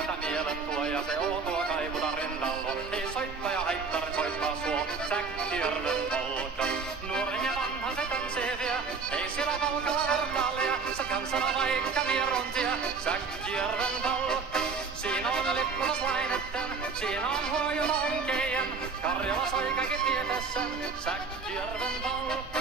että mielen tuo ja se outoa kaivuta rinnalla. Ei soittaja haittarin soittaa suo, Säkkijärven polka. Nuoren ja vanhan se tanssii vie, ei siellä polkalla vertaalia. Se kansana vaikka mierontia, Säkkijärven polka. Siinä on lippunaslaineten, siinä on huojuma onkeien. Karjala soikakin tietessä, Säkkijärven polka.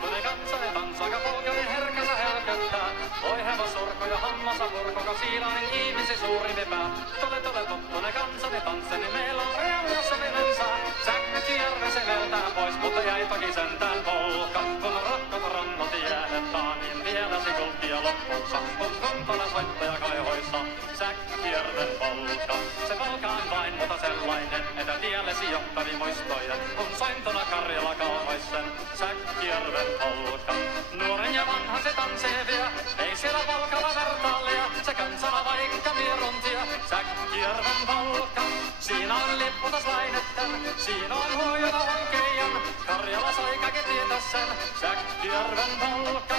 Tule kansanen tansaka polkainen herkänsä helköttää. Oi hevosorko ja hammasa purkoka siilainen ihmisi suuri vepää. Tule tottunen kansanen tanssi, niin meillä on riemu ja sovinen saa. Säkkijärven se veltää pois, mutta jäi toki sentään polka. Kun rakkaat rannot jäädettaa, niin vielä se kulkkia loppuunsa. Kun kuntana soittaja kaihoissa, Säkkijärven polka. Se polka on vain mutta sellainen, että tiellesi johtari muistoja. Kun sointona Karjala kauhoisen, Säkkijärven polka. Nuoren ja vanhan se tanssii vie, ei siellä polkalla vertaalia. Se kansana vaikka mieruntia, Säkkijärven polka. Siinä on lippunaslainetten, siinä on huojuna vankeien. Karjala soikakin tietä sen, Säkkijärven polka.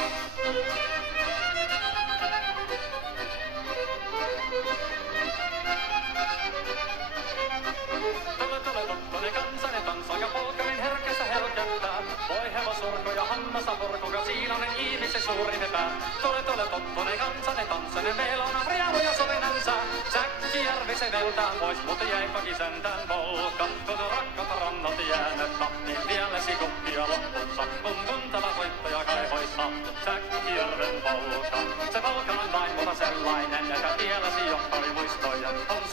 Tule tottunen kansanen tansaka polkarin herkässä helkättää. Voi hevosorko ja hammasa porkoka siilainen ihmisi suuri vepää. Tule tottunen kansanen tanssinen, meillä on riemu ja sovinen sää. Säkkijärvi se veltää pois, mutta jäi toki sentään polka. Kun rakkaat rannat jäädettä, niin vielä sikukkia loppunsa. Kun kuntala soittaja kaihoissa, Säkkijärven polka. Se polka on vain mutta sellainen, että tiellesi johtari muistoja. On